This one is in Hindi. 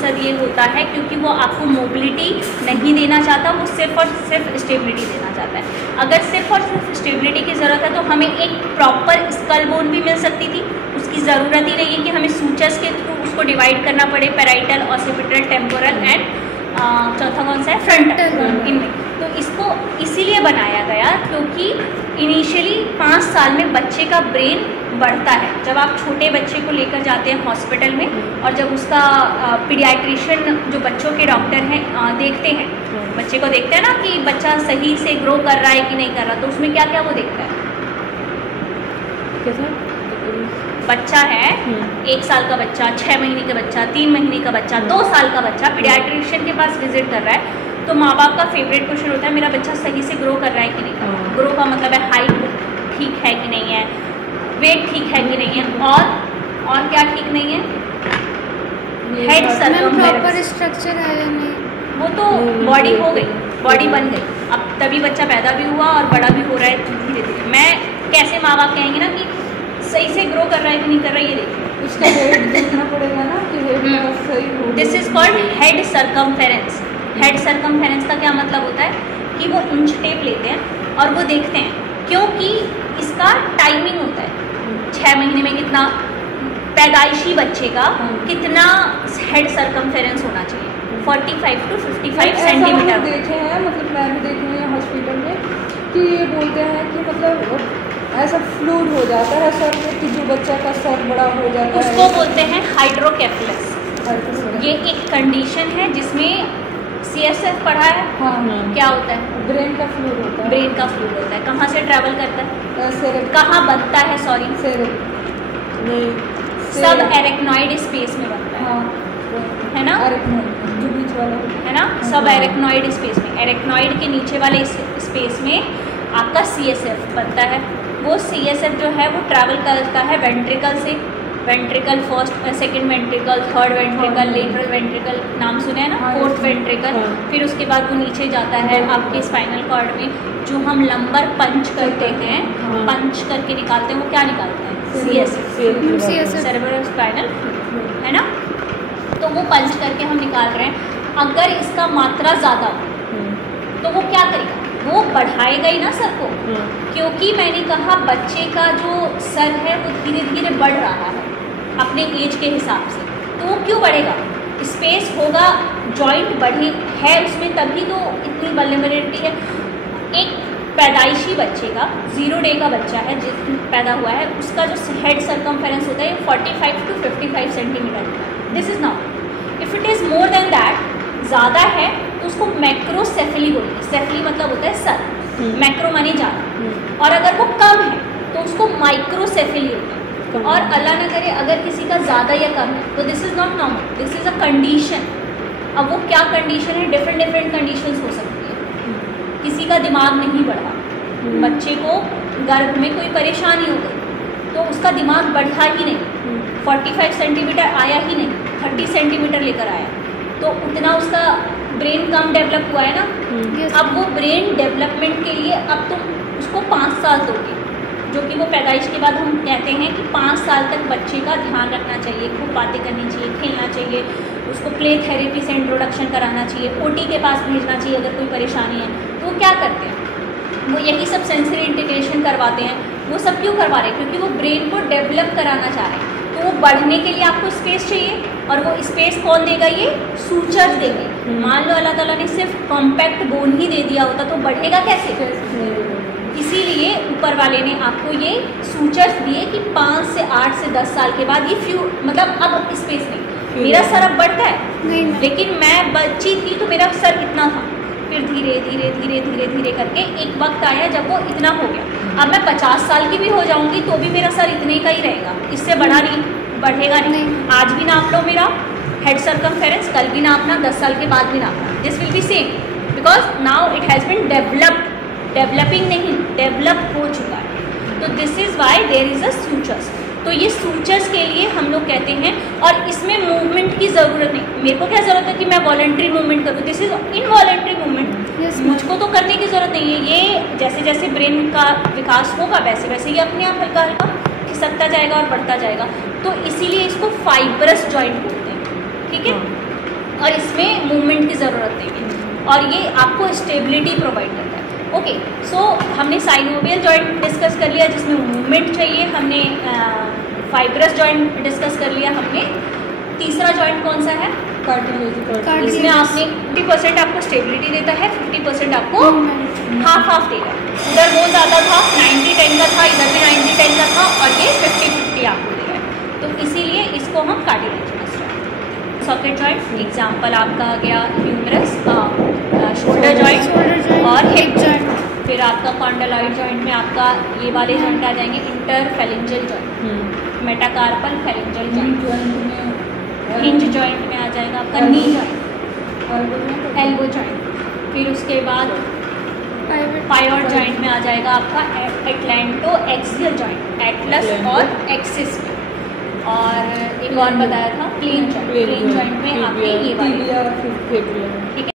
मकसद ये होता है क्योंकि वो आपको मोबिलिटी नहीं देना चाहता, वो सिर्फ और सिर्फ स्टेबिलिटी देना चाहता है। अगर सिर्फ और सिर्फ स्टेबिलिटी की ज़रूरत है तो हमें एक प्रॉपर स्कल बोन भी मिल सकती थी, उसकी ज़रूरत ही नहीं है कि हमें सूचर्स के थ्रू उसको डिवाइड करना पड़े, पैराइटल, ऑसिपिटल, टेम्पोरल एंड चौथा कौन सा है, फ्रंटल, इनमें। तो इसको इसीलिए बनाया गया क्योंकि इनिशियली 5 साल में बच्चे का ब्रेन बढ़ता है। जब आप छोटे बच्चे को लेकर जाते हैं हॉस्पिटल में और जब उसका पीडियाट्रिशियन जो बच्चों के डॉक्टर हैं देखते हैं, बच्चे को देखते हैं ना कि बच्चा सही से ग्रो कर रहा है कि नहीं कर रहा, तो उसमें क्या क्या वो देखता है? बच्चा है 1 साल का बच्चा, 6 महीने का बच्चा, 3 महीने का बच्चा, 2 साल का बच्चा पीडियाट्रिशियन के पास विजिट कर रहा है, तो माँ बाप का फेवरेट क्वेश्चन होता है मेरा बच्चा सही से ग्रो कर रहा है कि नहीं कर रहा है। ग्रो का मतलब है हाइट ठीक है कि नहीं है, वेट ठीक है कि नहीं है, और क्या ठीक नहीं है, हेड सर्कमफेरेंस स्ट्रक्चर है या नहीं, वो तो बॉडी हो गई, बॉडी बन गई, अब तभी बच्चा पैदा भी हुआ और बड़ा भी हो रहा है धीरे धीरे। मैं कैसे माँ बाप कहेंगे ना कि सही से ग्रो कर रहा है कि नहीं कर रहा है, ये देखिए उसका हेड देखना पड़ेगा ना कि हेड सही हो। This is called head circumference. Head circumference का क्या मतलब होता है कि वो इंच टेप लेते हैं और वो देखते हैं, क्योंकि इसका टाइमिंग होता है 6 महीने में कितना पैदाइशी बच्चे का कितना हेड सर्कमफेरेंस होना चाहिए, 45 to 55 सेंटीमीटर। देखे हैं, मतलब मैंने देखे हैं हॉस्पिटल में कि ये बोलते हैं कि मतलब ऐसा फ्लूड हो जाता है सर में कि जो बच्चा का सर बड़ा हो जाता है, उसको बोलते हैं हाइड्रोकेफलस। ये एक कंडीशन है जिसमें CSF पढ़ा है। हाँ, क्या होता है? ब्रेन का फ्लूड होता है। ब्रेन का फ्लूड होता है, कहाँ से ट्रैवल करता है, कहाँ बनता है, सॉरी सब एरेक्नॉइड स्पेस में बनता है। हाँ, है ना, जो बीच वाला है ना, सब एरेक्नॉइड स्पेस में, एरेक्नॉइड के नीचे वाले स्पेस में आपका CSF बनता है। वो CSF जो है वो ट्रैवल करता है वेंट्रिकल से, ventricle first, second ventricle, third ventricle, lateral ventricle, नाम सुने हैं ना, फोर्थ वेंट्रिकल, फिर उसके बाद वो नीचे जाता है आपके स्पाइनल कॉर्ड में। जो हम लंबर पंच करते हैं, पंच करके निकालते हैं, वो क्या निकालते हैं? CSF, सेरेब्रल स्पाइनल, है ना। तो वो पंच करके हम निकाल रहे हैं। अगर इसका मात्रा ज़्यादा हो तो वो क्या करेगा? वो बढ़ाएगा ही ना सर को, क्योंकि मैंने कहा बच्चे का जो सर है वो धीरे धीरे बढ़ रहा है अपने एज के हिसाब से, तो वो क्यों बढ़ेगा? स्पेस होगा, जॉइंट बढ़े है उसमें, तभी तो इतनी वल्नरेबिलिटी है। एक पैदाइशी बच्चे का 0 डे का बच्चा है जिस पैदा हुआ है, उसका जो हेड सर्कमफेरेंस होता है 45 to 55 centimetre. This is now if it is more than that, ज़्यादा है तो उसको मैक्रोसेफली बोलेंगे। सेफली मतलब होता है सर, मैक्रो माने ज़्यादा, और अगर वो कम है तो उसको माइक्रोसेफली होता है। और अल्लाह ना करे अगर किसी का ज़्यादा या कम है तो this is not normal, this is a condition. अब वो क्या कंडीशन है? डिफरेंट कंडीशंस हो सकती है। किसी का दिमाग नहीं बढ़ा, बच्चे को गर्भ में कोई परेशानी हो गई तो उसका दिमाग बढ़ा ही नहीं, 45 सेंटीमीटर आया ही नहीं, 30 सेंटीमीटर लेकर आया, तो उतना उसका ब्रेन कम डेवलप हुआ है ना। अब वो ब्रेन डेवलपमेंट के लिए अब तुम उसको 5 साल दोगे, जो कि वो पैदाइश के बाद हम कहते हैं कि 5 साल तक बच्चे का ध्यान रखना चाहिए, खूब बातें करनी चाहिए, खेलना चाहिए, उसको प्ले थेरेपी से इंट्रोडक्शन कराना चाहिए, OT के पास भेजना चाहिए अगर कोई परेशानी है। तो वो क्या करते हैं? वो यही सब सेंसरी इंटीग्रेशन करवाते हैं। वो सब क्यों करवा रहे हैं? क्योंकि वो ब्रेन को डेवलप कराना चाह रहे हैं। तो वो बढ़ने के लिए आपको स्पेस चाहिए, और वो स्पेस कौन देगा? ये सूचर्स देंगे। मान लो अल्लाह ताला ने सिर्फ कॉम्पैक्ट बोन ही दे दिया होता तो बढ़ेगा कैसे? इसीलिए ऊपर वाले ने आपको ये सूचर्स दिए कि 5 से 8 से 10 साल के बाद ये मतलब अब स्पेस नहीं, मेरा सर अब बढ़ता है, लेकिन मैं बच्ची थी तो मेरा सर इतना था, फिर धीरे धीरे धीरे धीरे धीरे करके एक वक्त आया जब वो इतना हो गया। अब मैं 50 साल की भी हो जाऊंगी तो भी मेरा सर इतने का ही रहेगा, इससे बढ़ा नहीं, बढ़ेगा नहीं। आज भी नाप लो मेरा हेड सर्कमफेरेंस, कल भी नापना, 10 साल के बाद भी नापना, this will be same, because now it has been developed, developing नहीं, डेवलप हो चुका है। तो this is why there is a sutures. तो ये सूचर्स के लिए हम लोग कहते हैं, और इसमें मूवमेंट की ज़रूरत नहीं। मेरे को क्या ज़रूरत है कि मैं वॉलंटरी मूवमेंट करूँ? This is involuntary movement. मुझको तो करने की ज़रूरत नहीं है। ये जैसे जैसे ब्रेन का विकास होगा वैसे वैसे ये अपने आप हल्का हल्का खिसकता जाएगा और बढ़ता जाएगा। तो इसीलिए इसको फाइब्रस जॉइंट बोलते हैं, ठीक है। और इसमें मूवमेंट की ज़रूरत नहीं है, और ये आपको स्टेबिलिटी प्रोवाइड करता है। ओके, सो हमने साइनोवियल जॉइंट डिस्कस कर लिया जिसमें मूवमेंट चाहिए, हमने फाइब्रस जॉइंट डिस्कस कर लिया, हमने तीसरा जॉइंट कौन सा है, कार्टिलेज। इसमें आपने 50% आपको स्टेबिलिटी देता है, 50% आपको हाफ देगा। उधर वो ज़्यादा था, 90-10 का था, इधर भी 90-10 का था, और ये 50-50 आपको दे रहा है, तो इसीलिए इसको हम कार्टिलेज सॉकेट जॉइंट। एग्जाम्पल आपका आ गया ह्यूमरस, शोल्डर जॉइंट और हिप जॉइंट। फिर आपका कॉन्डलॉइड जॉइंट में आपका ये वाले जॉइंट आ जाएंगे, interphalangeal joint, metacarpal pharyngeal joint, hinge joint में आ जाएगा आपका नी जॉइंट, एल्बो जॉइंट। फिर उसके बाद पायोड जॉइंट में आ जाएगा आपका एटलैंटो एक्सियल जॉइंट, एटलस और एक्सिस में। और एक और बताया था प्लेन जॉइंट, प्लेन जॉइंट में आपके ये वाले, ठीक है।